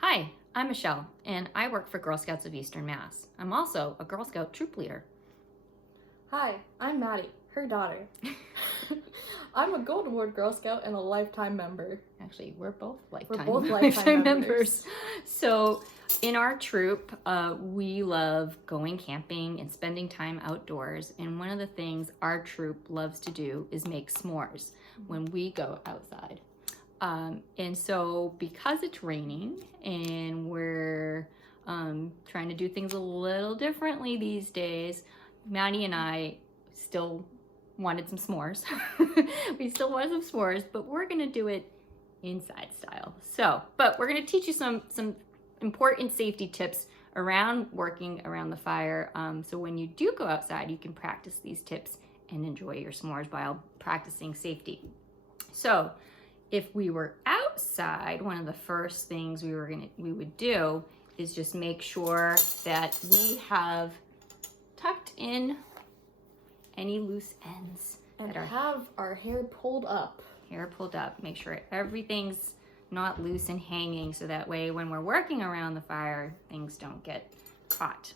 Hi, I'm Michelle, and I work for Girl Scouts of Eastern Mass. I'm also a Girl Scout troop leader. Hi, I'm Maddie, her daughter. I'm a Gold Award Girl Scout and a lifetime member. Actually, we're both lifetime members. So, in our troop, we love going camping and spending time outdoors. And one of the things our troop loves to do is make s'mores when we go outside. And so, because it's raining and we're trying to do things a little differently these days, Maddie and I still wanted some s'mores. We still wanted some s'mores, but we're gonna do it inside style. So, but we're gonna teach you some important safety tips around working around the fire. So when you do go outside, you can practice these tips and enjoy your s'mores while practicing safety. So, if we were outside, one of the first things we would do is just make sure that we have tucked in any loose ends And that are have our hair pulled up. Make sure everything's not loose and hanging, so that way when we're working around the fire, things don't get caught.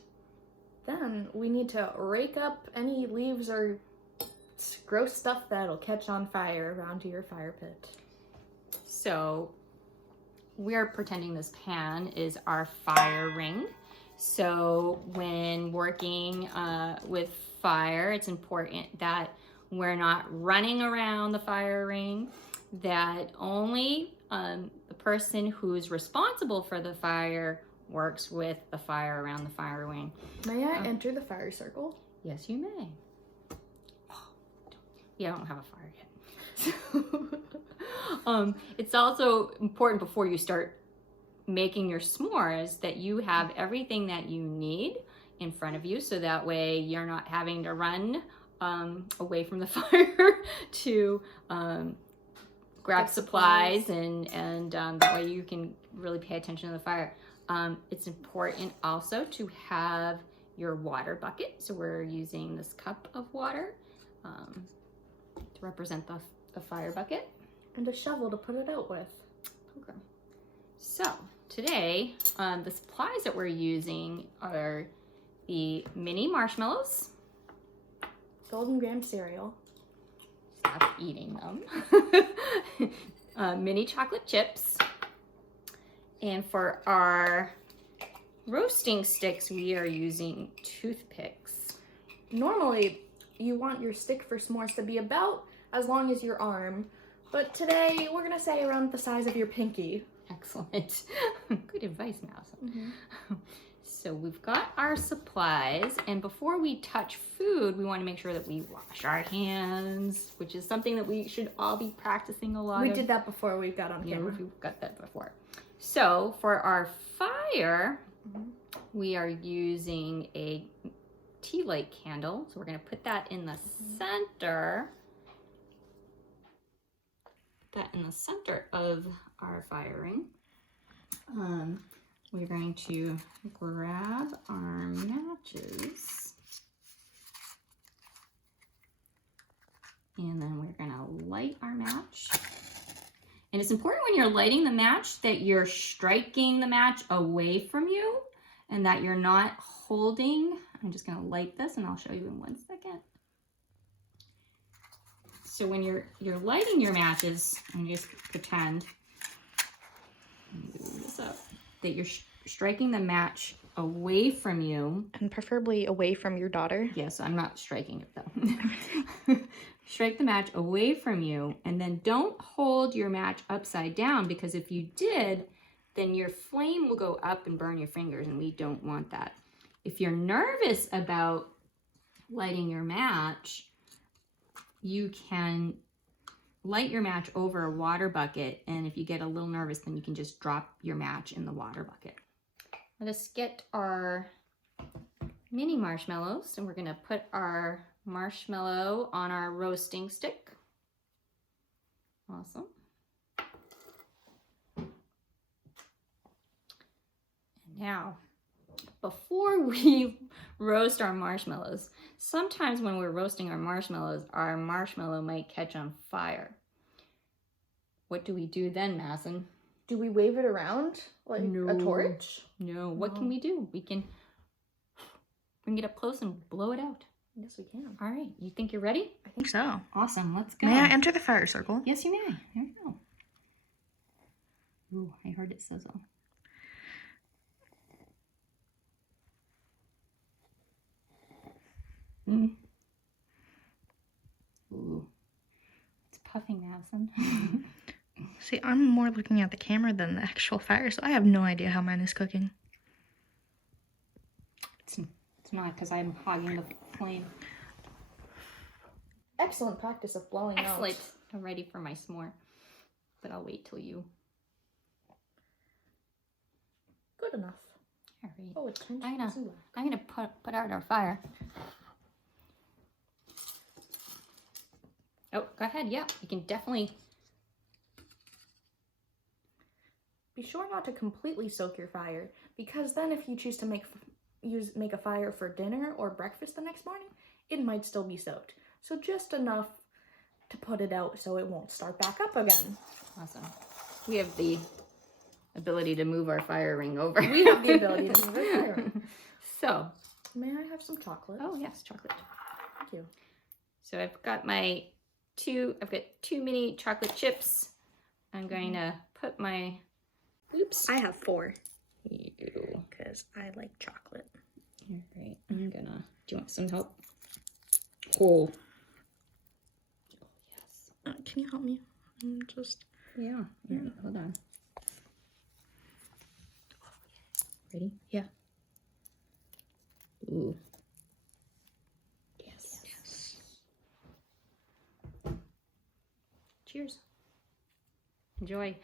Then we need to rake up any leaves or gross stuff that'll catch on fire around your fire pit. So we're pretending this pan is our fire ring. So when working with fire, it's important that we're not running around the fire ring, that only the person who's responsible for the fire works with the fire around the fire ring. May I enter the fire circle? Yes, you may. Yeah, I don't have a fire yet. It's also important before you start making your s'mores that you have everything that you need in front of you, so that way you're not having to run away from the fire to grab supplies and that way you can really pay attention to the fire. It's important also to have your water bucket. So we're using this cup of water to represent the fire bucket. And a shovel to put it out with. Okay. So today, the supplies that we're using are the mini marshmallows. Golden graham cereal. Stop eating them. Mini chocolate chips. And for our roasting sticks, we are using toothpicks. Normally, you want your stick for s'mores to be about as long as your arm, but today we're gonna say around the size of your pinky. Excellent. Good advice, Mouse. So we've got our supplies, and before we touch food, we want to make sure that we wash our hands, which is something that we should all be practicing a lot. We did that before we got on camera. Yeah, we've got that before. So for our fire, we are using a tea light candle. So we're going to put that in the center. Put that in the center of our fire ring. We're going to grab our matches, and then we're going to light our match. And it's important when you're lighting the match that you're striking the match away from you and that you're not holding. I'm just going to light this and I'll show you in 1 second. So when you're lighting your matches, and just pretend, move this up, that you're striking the match away from you. And preferably away from your daughter. Yes, I'm not striking it though. Strike the match away from you, and then don't hold your match upside down, because if you did, then your flame will go up and burn your fingers, and we don't want that. If you're nervous about lighting your match, you can light your match over a water bucket, and if you get a little nervous, then you can just drop your match in the water bucket. Let us get our mini marshmallows, and we're going to put our marshmallow on our roasting stick. Awesome. And now, before we roast our marshmallows, sometimes when we're roasting our marshmallow might catch on fire. What do we do then, Madison? Do we wave it around like a No. torch? No. What can No. we do? We can bring it up close and blow it out. Yes, we can. All right. You think you're ready? I think so. Awesome. Let's go. May I enter the fire circle? Yes, you may. Here we go. Ooh, I heard it sizzle. Mm. Ooh. It's puffing, Madison. See, I'm more looking at the camera than the actual fire, so I have no idea how mine is cooking. It's not because I'm hogging the flame. Excellent practice of blowing Excellent. I'm ready for my s'more, but I'll wait till you. Good enough. All right. Oh, it's I'm gonna put out our fire. Oh, go ahead. Yeah, you can definitely. Be sure not to completely soak your fire, because then if you choose to make a fire for dinner or breakfast the next morning, it might still be soaked. So just enough to put it out so it won't start back up again. Awesome. We have the ability to move our fire ring over. We have the ability to move our fire ring. So. May I have some chocolate? Oh yes, chocolate. Thank you. So I've got two mini chocolate chips. I'm going to put my, oops. I have 4. You. Because I like chocolate. All right, I'm gonna, do you want some help? Oh. Yes. Can you help me? I'm just... Yeah. Hold on. Ready? Yeah. Ooh. Yes. Cheers. Enjoy.